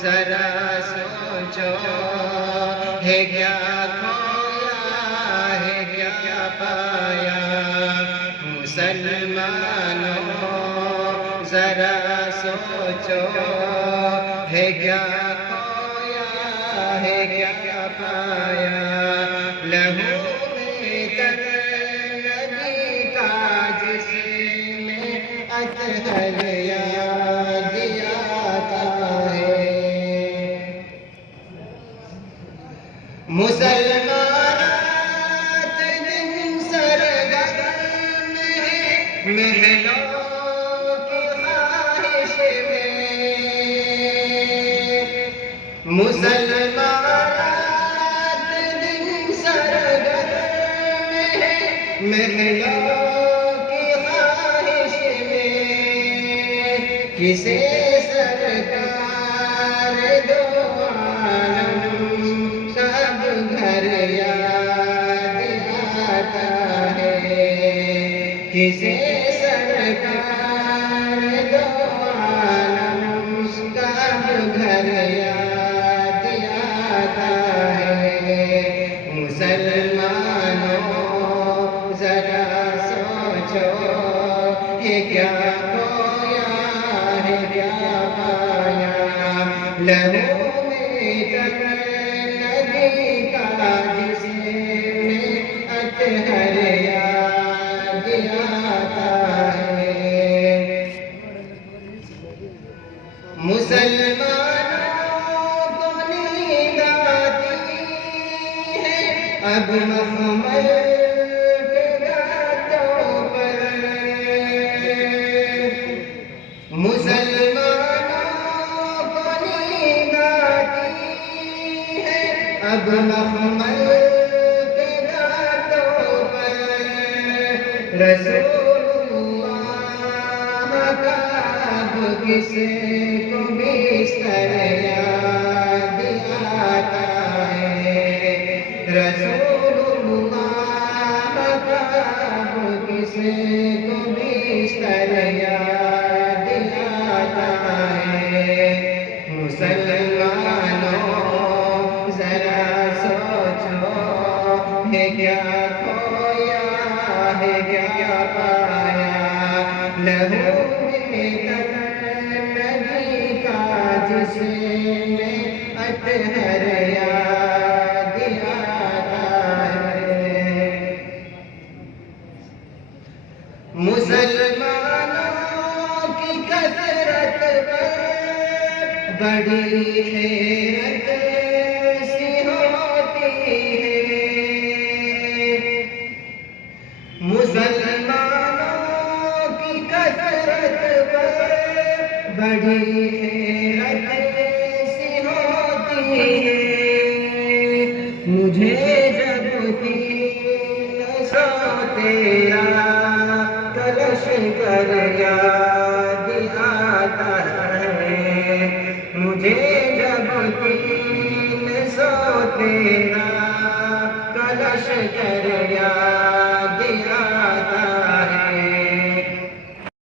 ذرا سوچو ہے کیا کھویا ہے کیا پایا، مسلمانوں ذرا سوچو ہے کیا کھویا ہے کیا پایا، لہو میں تر نبی کا جسم میں اطہر یاد آتا ہے، مسلمانات دن سرگرم ہے محلوں کی خواہش میں، مسلمانات دن سرگرم ہے محلوں کی خواہش میں، کسے سرکار دو عالم سب گھر یاد آتا ہے، کسے سرکار دو عالم سب گھر یاد آتا ہے، مسلمانوں ذرا سوچو ہے کیا کھویا ہے کیا پایا، لہو میں تر نبی کا جسم میں اطہر یاد آتا ہے، مسلمانوں کو نیند آتی ہے اب مخمل کے گھاٹوں پر، مسلمانوں کو نیند آتی ہے اب مخمل کے گھاٹوں پر، رسول اللہ کا اب کسی کو بستر یاد آتا ہے، رسول اللہ کا اب کسی کو بستر یاد آتا ہے، مسلمانوں ذرا سوچو ہے کیا کھویا ہے کیا پایا، لہو میں تر نبی کا جسم میں اطہر یاد آتا ہے، مسلمانوں کی کثرت پر بڑی حیرت سی ہوتی ہے، مسلمانوں کی کثرت پر بڑی حیرت سی ہوتی ہے، مجھے جب تین سو تیرا کلش کر یاد آتا ہے، مجھے جب تین سو تیرا کلش کر یاد